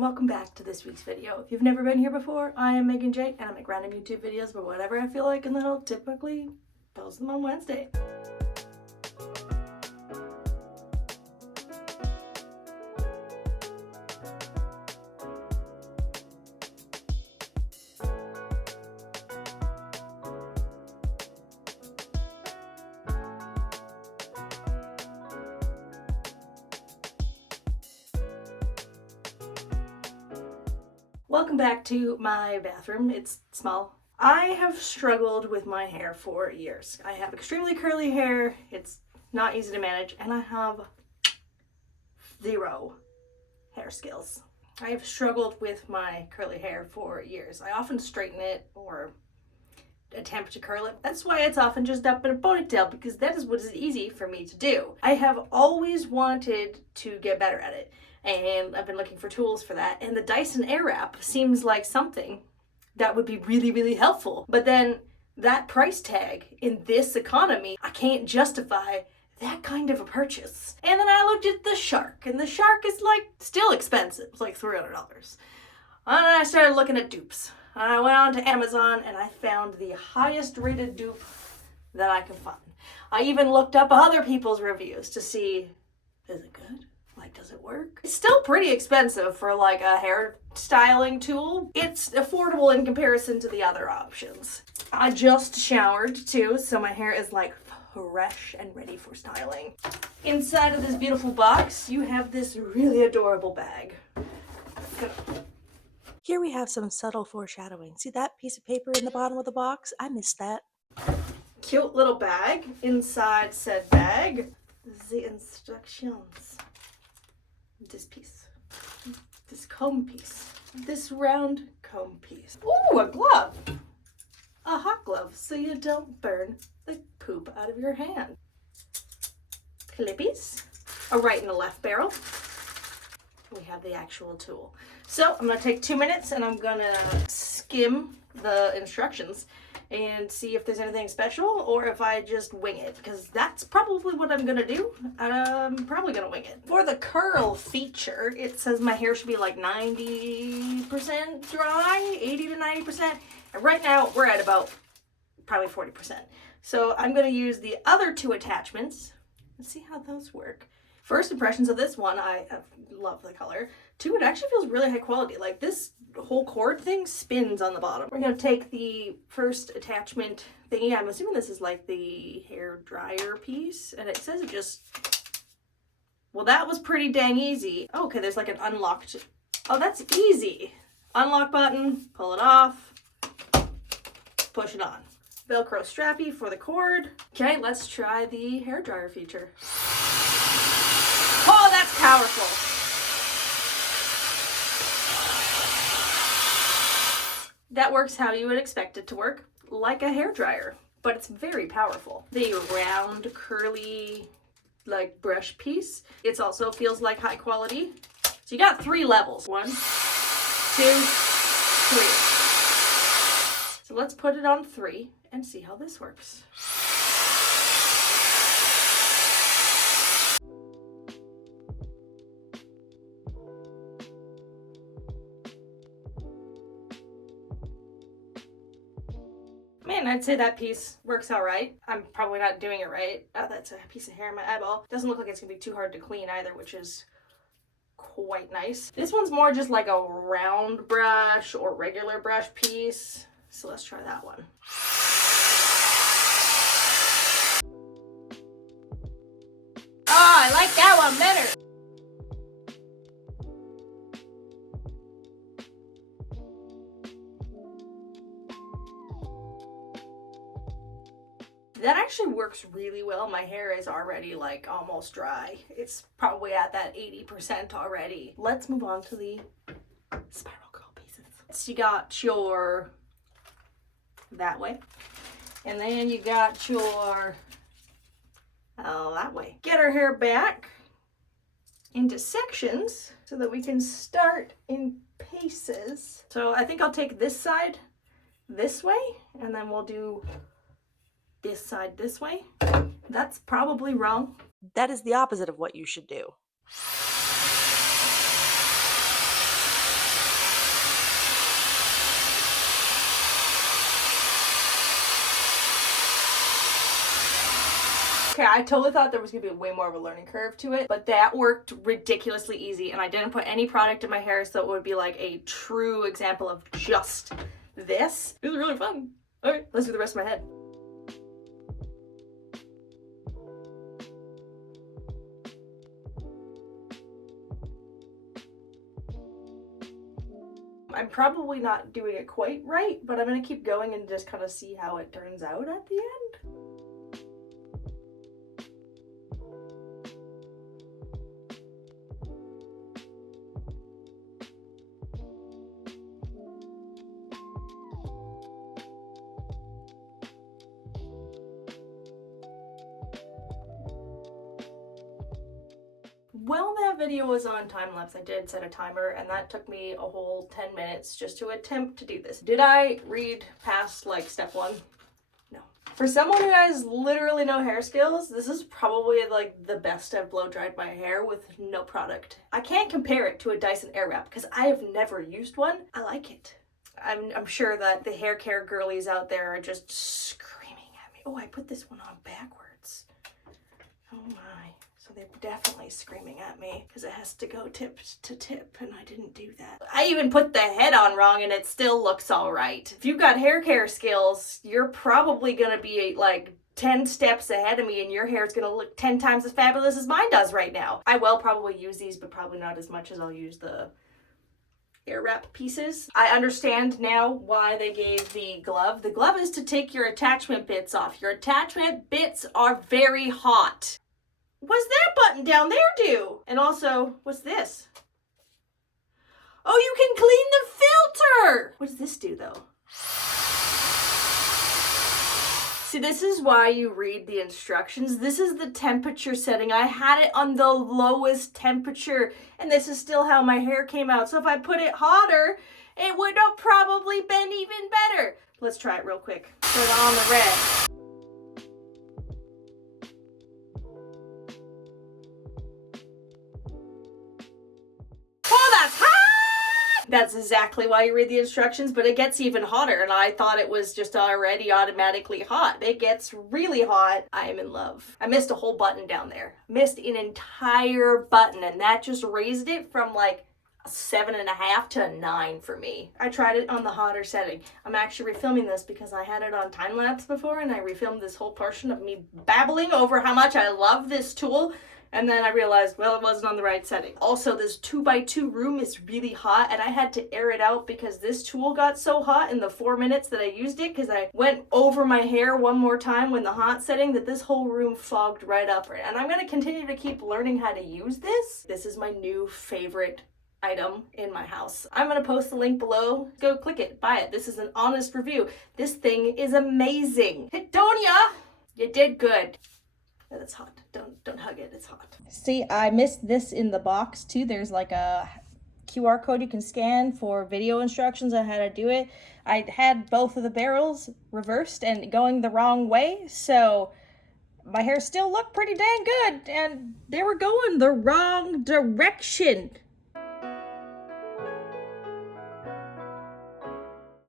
and welcome back to this week's video. If you've never been here before, I am Megan J, and I make random YouTube videos about whatever I feel like, and then I'll typically post them on Wednesday. Welcome back to my bathroom. It's small. I have struggled with my hair for years. I have extremely curly hair. It's not easy to manage, and I have zero hair skills. I have struggled with my curly hair for years. I often straighten it or attempt to curl it. That's why it's often just up in a ponytail, because that is what is easy for me to do. I have always wanted to get better at it, and I've been looking for tools for that, and the Dyson Airwrap seems like something that would be really, really helpful. But then that price tag in this economy, I can't justify that kind of a purchase. And then I looked at the Shark, and the Shark is like still expensive. It's like $300. And then I started looking at dupes. And I went on to Amazon and I found the highest rated dupe that I could find. I even looked up other people's reviews to see, is it good? Like, does it work? It's still pretty expensive for like a hair styling tool. It's affordable in comparison to the other options. I just showered too, so my hair is like fresh and ready for styling. Inside of this beautiful box, you have this really adorable bag. Here we have some subtle foreshadowing. See that piece of paper in the bottom of the box? I missed that. Cute little bag. Inside said bag, the instructions. This piece, this comb piece, this round comb piece. Ooh, a glove. A hot glove so you don't burn the poop out of your hand. Clippies, a right and a left barrel. We have the actual tool. So I'm gonna take 2 minutes and I'm gonna skim the instructions and see if there's anything special or if I just wing it, because that's probably what I'm gonna do. I'm probably gonna wing it. For the curl feature, it says my hair should be like 90% dry, 80 to 90%. And right now we're at about probably 40%. So I'm gonna use the other two attachments. Let's see how those work. First impressions of this one, I love the color. Two, it actually feels really high quality. Like this whole cord thing spins on the bottom. We're gonna take the first attachment thingy. I'm assuming this is like the hair dryer piece, and it says it just, well, that was pretty dang easy. Oh, okay, there's like an unlocked, oh, that's easy. Unlock button, pull it off, push it on. Velcro strappy for the cord. Okay, let's try the hair dryer feature. Oh, that's powerful. That works how you would expect it to work, like a hairdryer, but it's very powerful. The round, curly, like brush piece, it also feels like high quality. So you got 3 levels. 1, 2, 3. So let's put it on 3 and see how this works. Man, I'd say that piece works all right. I'm probably not doing it right. Oh, that's a piece of hair in my eyeball. Doesn't look like it's gonna be too hard to clean either, which is quite nice. This one's more just like a round brush or regular brush piece. So let's try that one. Oh, I like that one better. That actually works really well. My hair is already like almost dry. It's probably at that 80% already. Let's move on to the spiral curl pieces. So you got your that way, and then you got your that way. Get our hair back into sections so that we can start in pieces. So I think I'll take this side this way, and then we'll do this side this way. That's probably wrong. That is the opposite of what you should do. Okay, I totally thought there was gonna be way more of a learning curve to it, but that worked ridiculously easy, and I didn't put any product in my hair, so it would be like a true example of just this. It was really fun. All right, let's do the rest of my head. I'm probably not doing it quite right, but I'm gonna keep going and just kind of see how it turns out at the end. While that video was on time lapse, I did set a timer, and that took me a whole 10 minutes just to attempt to do this. Did I read past like step 1? No. For someone who has literally no hair skills, this is probably like the best I've blow dried my hair with no product. I can't compare it to a Dyson Airwrap because I have never used one. I like it. I'm sure that the hair care girlies out there are just screaming at me. Oh, I put this one on backwards. Oh my. So they're definitely screaming at me because it has to go tip to tip, and I didn't do that. I even put the head on wrong and it still looks all right. If you've got hair care skills, you're probably gonna be like 10 steps ahead of me, and your hair is gonna look 10 times as fabulous as mine does right now. I will probably use these, but probably not as much as I'll use the Airwrap pieces. I understand now why they gave the glove. The glove is to take your attachment bits off. Your attachment bits are very hot. What's that button down there do? And also, what's this? Oh, you can clean the filter! What does this do though? See, this is why you read the instructions. This is the temperature setting. I had it on the lowest temperature, and this is still how my hair came out. So if I put it hotter, it would have probably been even better. Let's try it real quick. Put it on the red. That's exactly why you read the instructions, but it gets even hotter, and I thought it was just already automatically hot. It gets really hot. I am in love. I missed a whole button down there. Missed an entire button, and that just raised it from like a 7.5 to a 9 for me. I tried it on the hotter setting. I'm actually refilming this because I had it on time lapse before, and I refilmed this whole portion of me babbling over how much I love this tool. And then I realized, well, it wasn't on the right setting. Also, this 2x2 room is really hot, and I had to air it out because this tool got so hot in the 4 minutes that I used it, because I went over my hair one more time when the hot setting, that this whole room fogged right up. And I'm going to continue to keep learning how to use this. This is my new favorite item in my house. I'm going to post the link below. Go click it, buy it. This is an honest review. This thing is amazing. Hittiona, you did good. It's hot. Don't hug it. It's hot. See, I missed this in the box too. There's like a QR code you can scan for video instructions on how to do it. I had both of the barrels reversed and going the wrong way, so my hair still looked pretty dang good, and they were going the wrong direction.